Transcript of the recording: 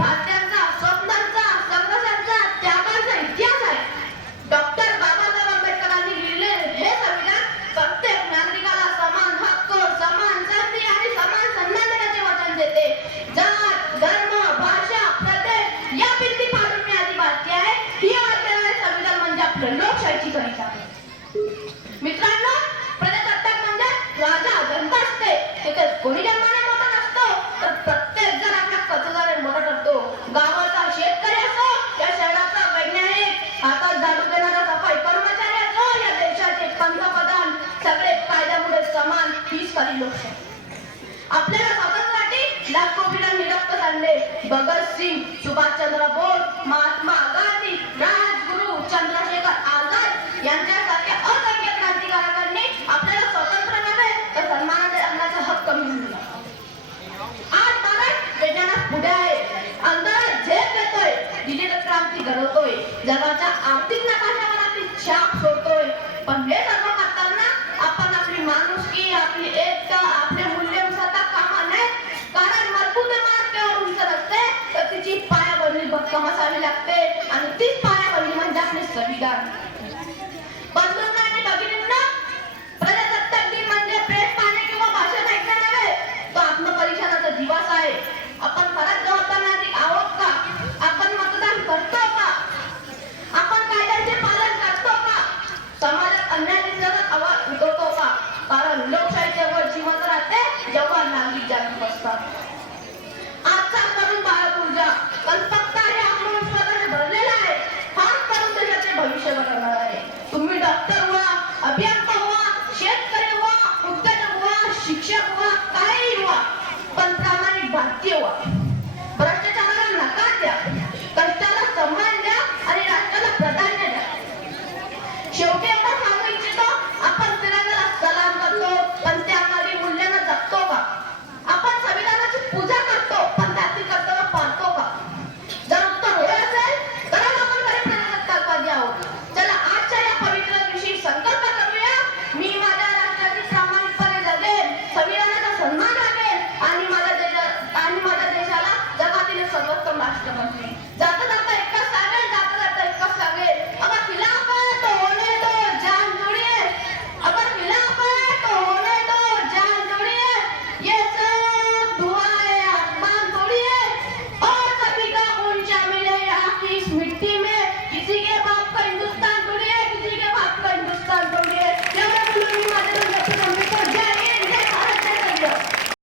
भारतीयांचा स्वप्नांचा संघर्षांचा त्यागाचा इतिहास आहे. डॉक्टर बाबासाहेब आंबेडकरांनी लिहिलेले हे संविधान प्रत्येक नागरिकाला समान हक्क, समान संधी आणि समान सन्मान देण्याचे वचन देते. जात, धर्म, भाषा, प्रदेश या भिंती पाडून मी आदिवासी आहे ही वाटणारे संविधान म्हणजे आपलं लोकशाहीची गणित आहे. मित्रांनो, प्रजासत्ताक म्हणजे राजा जनता असते. तिथे कोणी जन्माने मोठा नसतो, तर प्रत्येक जण आपल्या कर्तव्याने मोठा करतो. गावाचा शेतकरी असो या शहराचा वैज्ञानिक, हातात झाडू देणारा सफाई कर्मचारी असो या देशाचे पंतप्रधान, सगळे कायद्यामुळे समान हीच खरी लोकशाही. आपल्याला स्वातंत्र्यासाठी लाखो वीरांनी रक्त सांडले. भगतसिंग, सुभाषचंद्र बोस, महात्मा गांधी, राजगुरू, चंद्रशेखर आझाद यांच्यासारख्या असंख्य क्रांतिकारकांनी आपल्याला स्वातंत्र्य नव्हे तर सन्मानाने जगण्याचा हक्क मिळवून दिला. आज भारत विज्ञानात पुढे आहे, अंतराळात झेप देतोय, डिजिटल क्रांती घडवतोय, जगाच्या आर्थिक नकाशावर आपली छाप सोडतोय. पण हे सर्व करताना आपण आपली माणुसकी, आपली एकता, आपले मूल्य विसरता कामा नये. कारण मजबूत इमारत केवळ उंच नसते, तर तिची पायाभरणी भक्कम असावी लागते आणि तीच पायाभरणी म्हणजे आपले संविधान.